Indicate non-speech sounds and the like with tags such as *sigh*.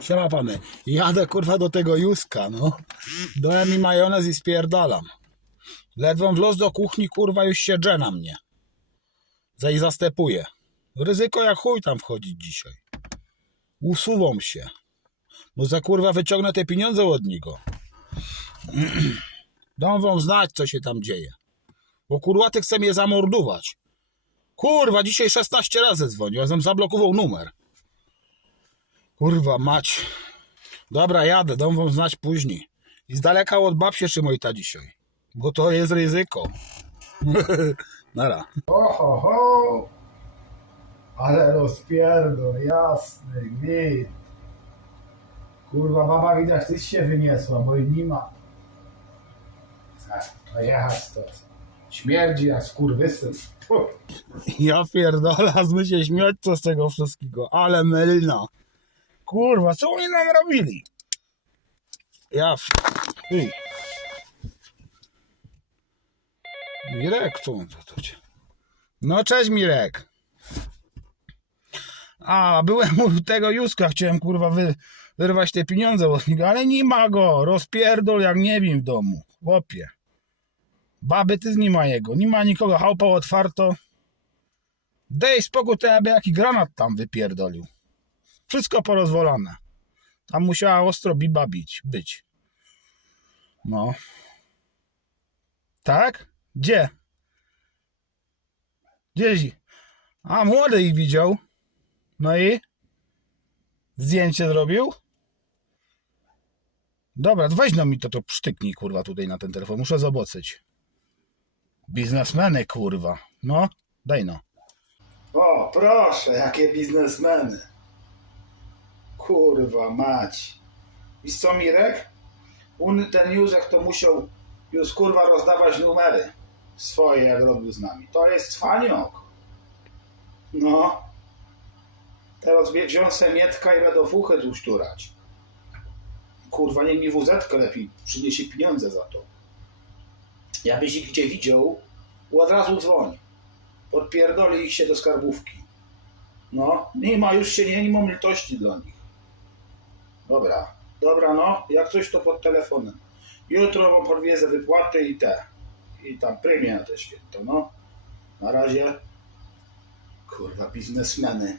Siema pany. Jadę kurwa do tego Juska, no. Dałem mi majonez i spierdalam. Ledwą w los do kuchni, kurwa, już się na mnie. Zaś zastępuje. Ryzyko jak chuj tam wchodzić dzisiaj. Usuwam się. Bo za kurwa wyciągnę te pieniądze od niego. *clears throat* Dam wam znać, co się tam dzieje. Bo kurłaty chce mnie zamordować. Kurwa, dzisiaj 16 razy dzwonił, a żem zablokował numer. Kurwa mać. Dobra, jadę, dam wam znać później. I z daleka od bab się ta dzisiaj. Bo to jest ryzyko. *laughs* Nara. Oho, ho. Ale rozpierdol, jasny, gwint. Kurwa, baba widać, tyś się wyniesła, bo i nie ma. Ech, To jechać to. Śmierdzi jak skurwysyn. Ja pierdolę, aż my się śmiać co z tego wszystkiego. Ale mylna. Kurwa, co oni nam robili? Ja... Ty. Mirek, co on to, cię? No cześć Mirek. A, byłem u tego Józka, chciałem kurwa wy, wyrwać te pieniądze od niego, ale nie ma go. Rozpierdol jak nie wiem w domu. Chłopie. Baby ty nie ma jego, nie ma nikogo, chałupa otwarto. Dej spokój, to jakby jaki granat tam wypierdolił. Wszystko porozwolone. Tam musiała ostro biba bić, być. No. Tak? Gdzie? Gdzieś? A, młody ich widział. No i? Zdjęcie zrobił? Dobra, weź no mi to, to psztyknij, kurwa, tutaj na ten telefon. Muszę zobaczyć. Biznesmeny, kurwa. No, daj no. O, proszę, jakie biznesmeny. Kurwa, mać. Wiesz co, Mirek? Un, ten Józef to musiał już kurwa rozdawać numery swoje, jak robił z nami. To jest cwaniok. No. Teraz wziął se mietka i będą fuchę tu szturać. Kurwa, niech mi WZ lepiej przyniesie pieniądze za to. Ja byś ich gdzie widział, od razu dzwoń. Podpierdoli ich się do skarbówki. No, nie ma już się, nie, nie mam litości dla nich. Dobra, dobra, no, jak coś to pod telefonem. Jutro wam podwiezę wypłaty i te. I tam premię na te święto, no. Na razie. Kurwa, biznesmeny.